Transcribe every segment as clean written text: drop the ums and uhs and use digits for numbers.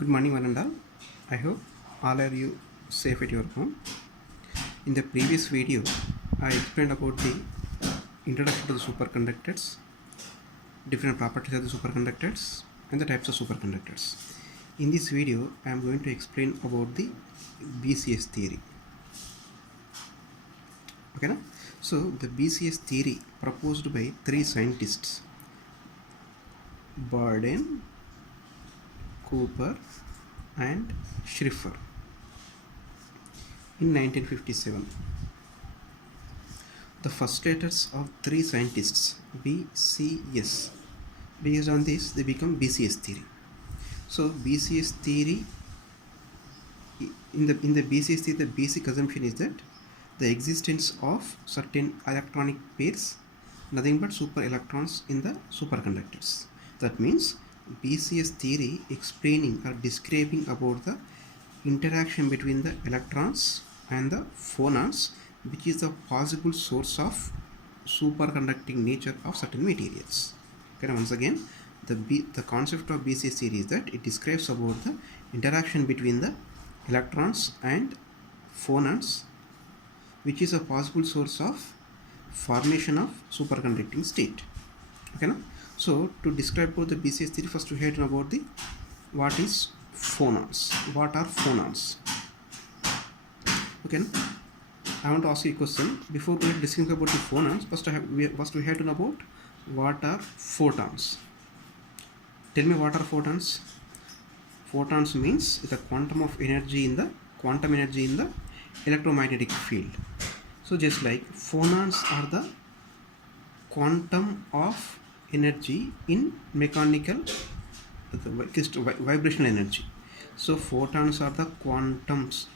Good morning, one and all. I hope all are you safe at your home. In the previous video, I explained about the introduction to the superconductors, different properties of the superconductors, and the types of superconductors. In this video, I am going to explain about the BCS theory. Okay, na? So the BCS theory proposed by three scientists: Borden, Cooper, and Schrieffer in 1957. The first letters of three scientists, BCS. Based on this, they become BCS theory. So BCS theory, in the BCS theory, the basic assumption is that the existence of certain electronic pairs, nothing but super electrons in the superconductors. That means BCS theory explaining or describing about the interaction between the electrons and the phonons, which is the possible source of superconducting nature of certain materials. Okay, once again, the concept of BCS theory is that it describes about the interaction between the electrons and phonons, which is a possible source of formation of superconducting state. Okay, na? So to describe about the BCS theory, first we have to know about the what is phonons. What are phonons? Okay, I want to ask you a question. Before we discuss about the phonons, first we have to know about what are photons. Tell me, what are photons? Photons means the quantum energy in the electromagnetic field. So just like phonons are the quantum of energy in mechanical vibrational energy. So photons are the quantums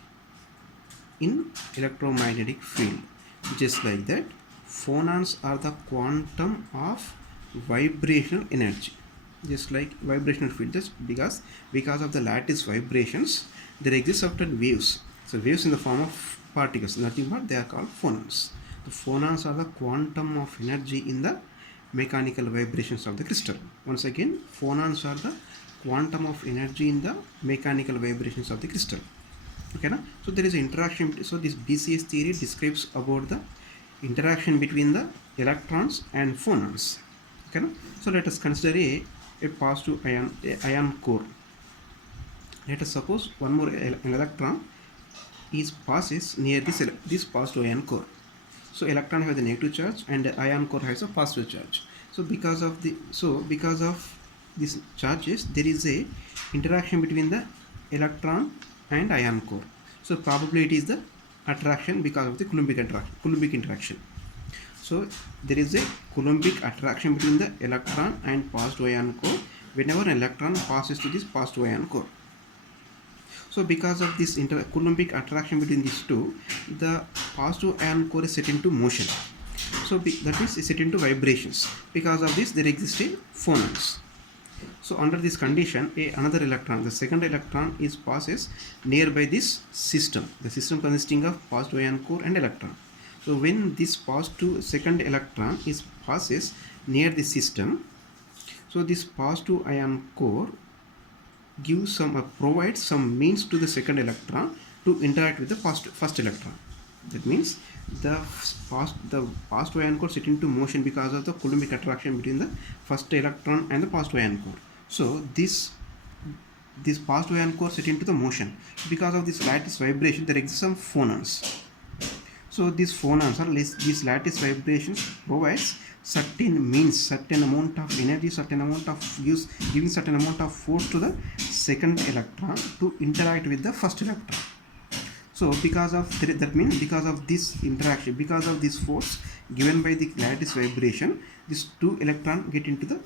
in electromagnetic field. Just like that, phonons are the quantum of vibrational energy. Just like vibrational field, just because of the lattice vibrations, there exist certain waves. So waves in the form of particles, nothing but they are called phonons. The phonons are the quantum of energy in the mechanical vibrations of the crystal. Once again, phonons are the quantum of energy in the mechanical vibrations of the crystal. Okay, na? So there is an interaction. So this BCS theory describes about the interaction between the electrons and phonons. Okay, na? So let us consider a positive ion core. Let us suppose one more an electron passes near this positive ion core. So electron has a negative charge and the ion core has a positive charge. So because of these charges, there is a interaction between the electron and ion core. So probably it is the attraction because of the Coulombic interaction. So there is a Coulombic attraction between the electron and positive ion core whenever an electron passes to this positive ion core. So because of this Coulombic attraction between these two, the positive ion core is set into motion. So that means it's set into vibrations. Because of this, there exists a phonons. So under this condition, another electron, the second electron, passes nearby this system. The system consisting of positive ion core and electron. So when this second electron passes near the system, so this positive ion core provides some means to the second electron to interact with the first electron. That means the positive ion core set into motion because of the Coulombic attraction between the first electron and the positive ion core. So this positive ion core set into the motion. Because of this lattice vibration, there exists some phonons. So these phonons or these lattice vibrations provides certain amount of energy, giving certain amount of force to the second electron to interact with the first electron. So because of this interaction, because of this force given by the lattice vibration, these two electrons get into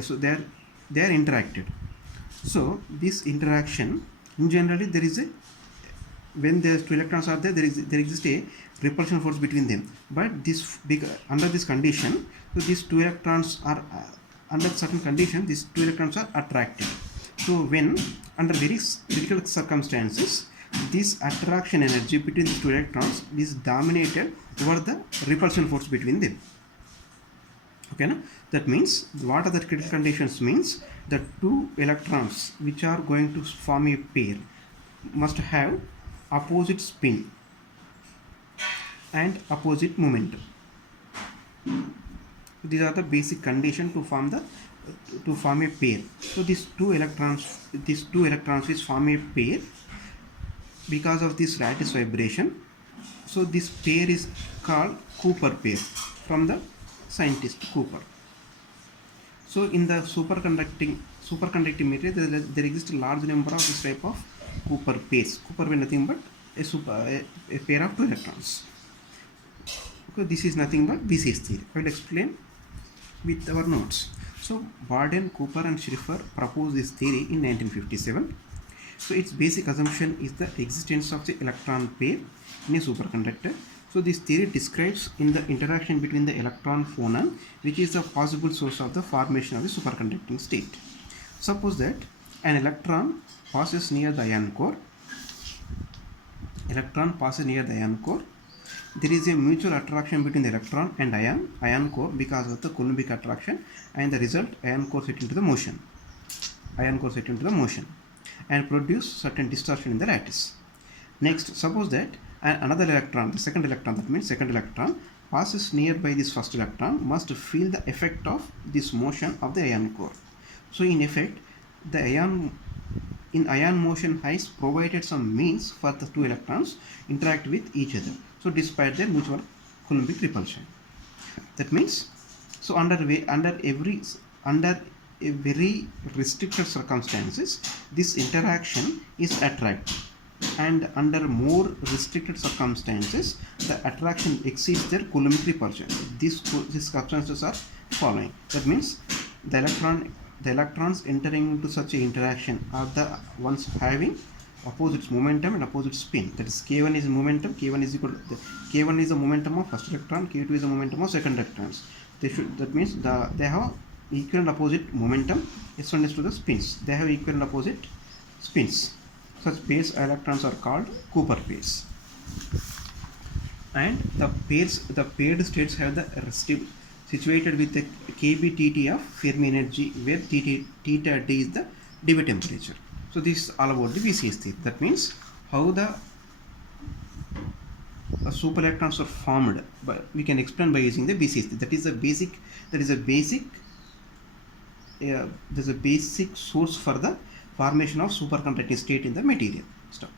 so they are interacted. So this interaction, in generally, when the two electrons are there exists a repulsion force between them. But under this condition, so these two electrons are under certain condition, these two electrons are attracted. So when under very critical circumstances, this attraction energy between these two electrons is dominated over the repulsion force between them. Okay, na? That means what are the critical conditions means the two electrons which are going to form a pair must have opposite spin and opposite momentum. These are the basic condition to form a pair. So these two electrons which form a pair because of this lattice vibration. So this pair is called Cooper pair from the scientist Cooper. So in the superconducting material, there exists a large number of this type of Cooper pairs. Cooper is nothing but a pair of two electrons. Okay, this is nothing but BCS theory. I will explain with our notes. So Barden, Cooper and Schrieffer proposed this theory in 1957. So its basic assumption is the existence of the electron pair in a superconductor. So this theory describes in the interaction between the electron phonon, which is the possible source of the formation of the superconducting state. Suppose that an electron passes near the ion core. There is a mutual attraction between the electron and ion core because of the Coulombic attraction, and the result ion core set into the motion and produce certain distortion in the lattice. Next, suppose that another electron, the second electron passes nearby this first electron, must feel the effect of this motion of the ion core. So in effect, the ion motion has provided some means for the two electrons interact with each other. So despite their mutual Coulombic repulsion. That means, so under a very restricted circumstances, this interaction is attractive, and under more restricted circumstances, the attraction exceeds their Coulombic repulsion. These circumstances are following. That means the electrons entering into such an interaction are the ones having opposite momentum and opposite spin. That is, K1 is momentum, K1 is equal to K1 is the momentum of first electron, K2 is the momentum of second electrons. That means they have equal and opposite momentum. S1 is to the spins. They have equal and opposite spins. Such pairs electrons are called Cooper pairs. And the paired states have the restive situated with the kBtt of Fermi energy, where theta T is the Debye temperature. So this is all about the BCS theory. That means how the super electrons are formed, but we can explain by using the BCS theory. There's a basic source for the formation of superconducting state in the material. Stop.